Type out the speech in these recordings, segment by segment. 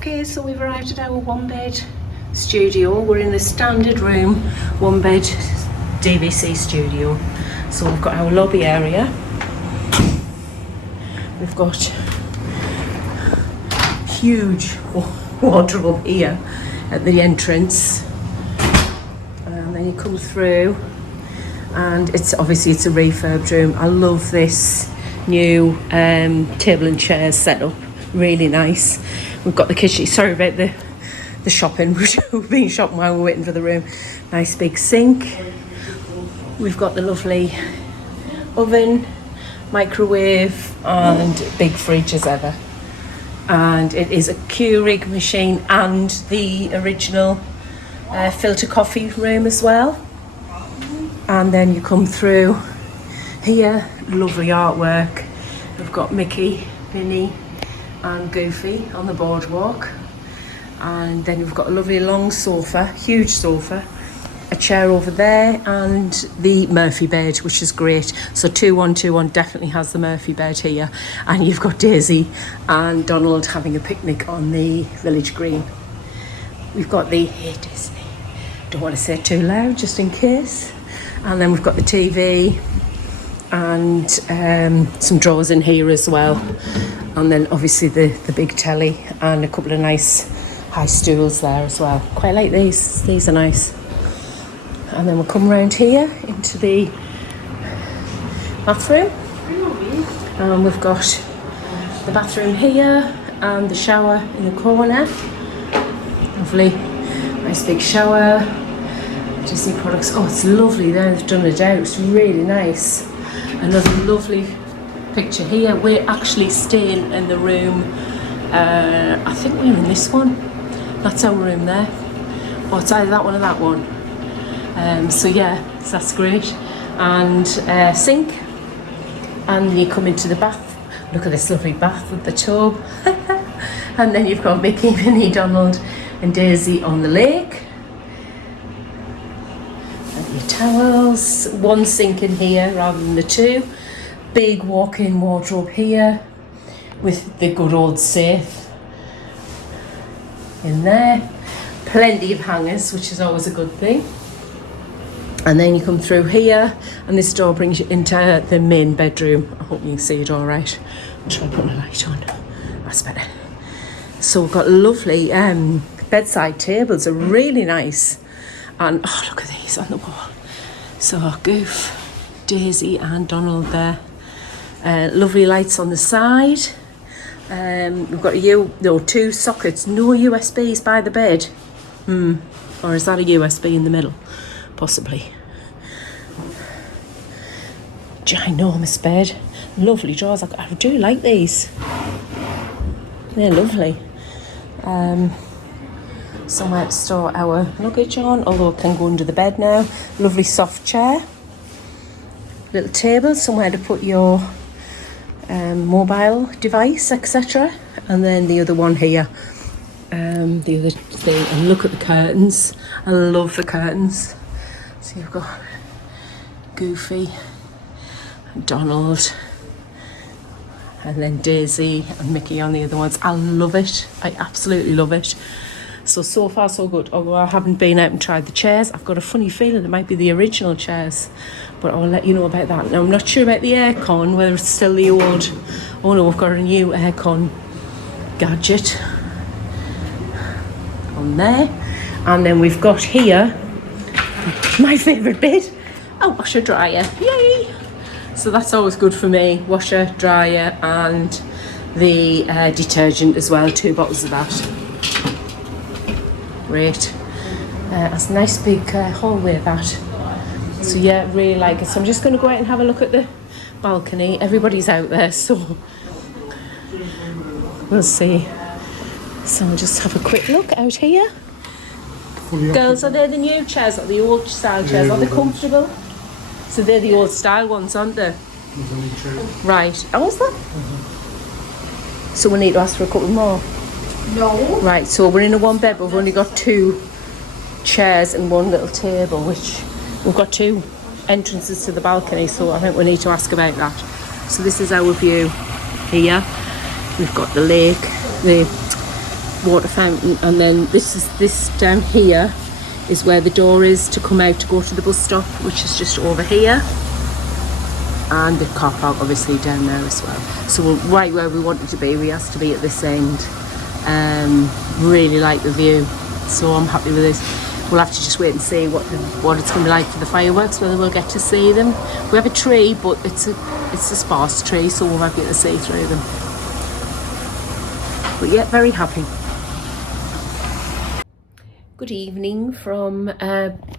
Okay, so we've arrived at our one bed studio. We're in the standard room, one bed DVC studio. So we've got our lobby area. We've got huge wardrobe here at the entrance. And then you come through and it's obviously it's a refurbed room. I love this new table and chairs set up, really nice. We've got the kitchen, sorry about the shopping, we've been shopping while we're waiting for the room. Nice big sink. We've got the lovely oven, microwave and big fridge as ever. And it is a Keurig machine and the original filter coffee room as well. And then you come through here, lovely artwork. We've got Mickey, Minnie and Goofy on the boardwalk. And then we've got a lovely long sofa, huge sofa, a chair over there and the Murphy bed, which is great. So 2121 definitely has the Murphy bed here. And you've got Daisy and Donald having a picnic on the village green. We've got the, hey Disney, don't want to say it too loud just in case. And then we've got the TV and some drawers in here as well. And then obviously the big telly and a couple of nice high stools there as well. Quite like these are nice. And then we'll come around here into the bathroom. And we've got the bathroom here and the shower in the corner. Lovely, nice big shower. Disney products. Oh, it's lovely there. They've done it out. It's really nice. Another lovely picture here. We're actually staying in the room. I think we're in this one. That's our room there. Oh, it's either that one or that one. So yeah, so that's great. And sink. And you come into the bath. Look at this lovely bath with the tub. And then you've got Mickey, Minnie, Donald, and Daisy on the lake. Your towels, one sink in here rather than the two. Big walk-in wardrobe here with the good old safe in there. Plenty of hangers, which is always a good thing. And then you come through here and this door brings you into the main bedroom. I hope you can see it all right. I'll try putting a light on. That's better. So we've got lovely bedside tables, are really nice. And oh, look at these on the wall. So Goof, Daisy and Donald there. Lovely lights on the side. We've got two sockets, no USBs by the bed. Or is that a USB in the middle? Possibly. Ginormous bed. Lovely drawers. I do like these. They're lovely. Somewhere to store our luggage on, although it can go under the bed now. Lovely soft chair. Little table, somewhere to put your mobile device, etc. And then the other one here. The other thing, and look at the curtains. I love the curtains. So you've got Goofy, Donald, and then Daisy and Mickey on the other ones. I love it. I absolutely love it. So far so good. Although I haven't been out and tried the chairs, I've got a funny feeling it might be the original chairs, but I'll let you know about that. Now I'm not sure about the aircon, whether it's still the old. Oh no, we've got a new aircon gadget on there. And then we've got here my favourite bit, a washer dryer. Yay! So that's always good for me. Washer, dryer and the detergent as well, 2 bottles of that. Great. That's a nice big hallway that. So yeah, really like it. So I'm just going to go out and have a look at the balcony. Everybody's out there, so we'll see. So I'll just have a quick look out here. Girls, are they the new chairs or the old style chairs? Are they comfortable? So they're the old style ones, aren't they? Right. Oh, is that? So we need to ask for a couple more. No. Right, so we're in a one bed, but we've only got 2 chairs and 1 little table, which we've got 2 entrances to the balcony, so I think we need to ask about that. So this is our view here. We've got the lake, the water fountain, and then this down here is where the door is to come out to go to the bus stop, which is just over here, and the car park obviously down there as well. So we're right where we wanted to be. We asked to be at this end. Really like the view, so I'm happy with this. We'll have to just wait and see what it's going to be like for the fireworks, whether we'll get to see them. We have a tree, but it's a sparse tree, so we won't be able to see through them. But yeah, very happy. Good evening from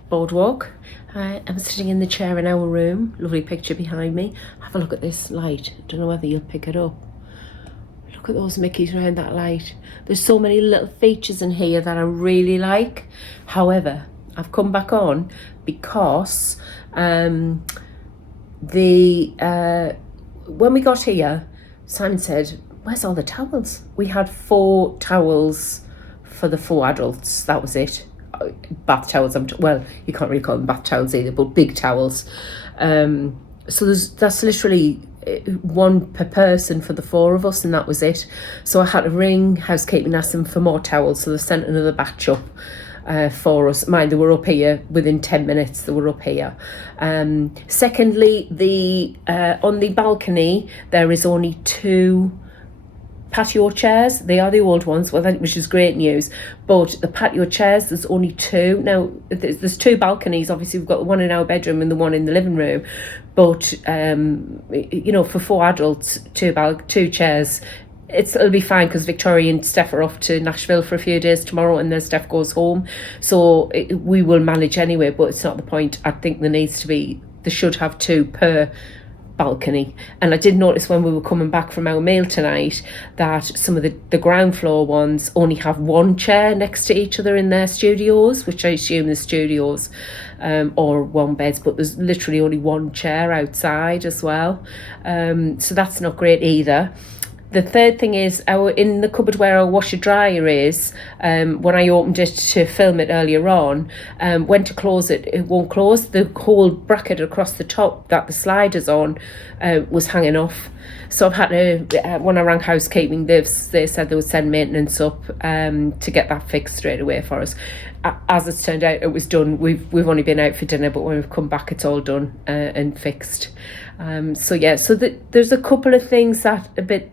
Boardwalk. I'm sitting in the chair in our room. Lovely picture behind me. Have a look at this light. Don't know whether you'll pick it up. Look at those Mickeys around that light. There's so many little features in here that I really like. However, I've come back on because when we got here, Simon said, "Where's all the towels?" We had 4 towels for the 4 adults. That was it. Bath towels. Well, you can't really call them bath towels either, but big towels. So that's literally 1 per person for the 4 of us, and that was it. So I had to ring housekeeping, ask them for more towels, so they sent another batch up for us. Mind, they were up here within 10 minutes. They were up here. Secondly, on the balcony there is only 2 patio chairs. They are the old ones, which is great news, but the patio chairs, there's only 2. Now there's 2 balconies. Obviously we've got the one in our bedroom and the one in the living room, but you know, for 4 adults, 2 chairs, it'll be fine, because Victoria and Steph are off to Nashville for a few days tomorrow, and then Steph goes home, so we will manage anyway. But it's not the point. I think there should have 2 per balcony. And I did notice when we were coming back from our meal tonight that some of the ground floor ones only have 1 chair next to each other in their studios, which I assume the studios, or 1 beds, but there's literally only 1 chair outside as well. So that's not great either. The third thing is, in the cupboard where our washer dryer is, when I opened it to film it earlier on, went to close it, it won't close. The whole bracket across the top that the slider's on was hanging off. So I've had to, when I rang housekeeping, they said they would send maintenance up to get that fixed straight away for us. As it's turned out, it was done. We've only been out for dinner, but when we've come back, it's all done and fixed. So yeah, so there's a couple of things that a bit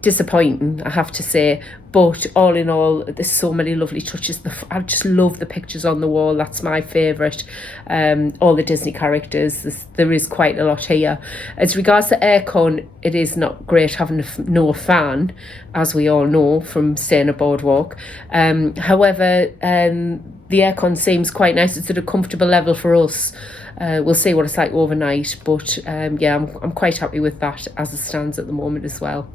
disappointing, I have to say, but all in all, there's so many lovely touches. I just love the pictures on the wall. That's my favourite. All the Disney characters, there is quite a lot here. As regards to aircon, it is not great having no fan, as we all know from staying at Boardwalk. However, the aircon seems quite nice. It's at a comfortable level for us. We'll see what it's like overnight, but yeah, I'm quite happy with that as it stands at the moment as well.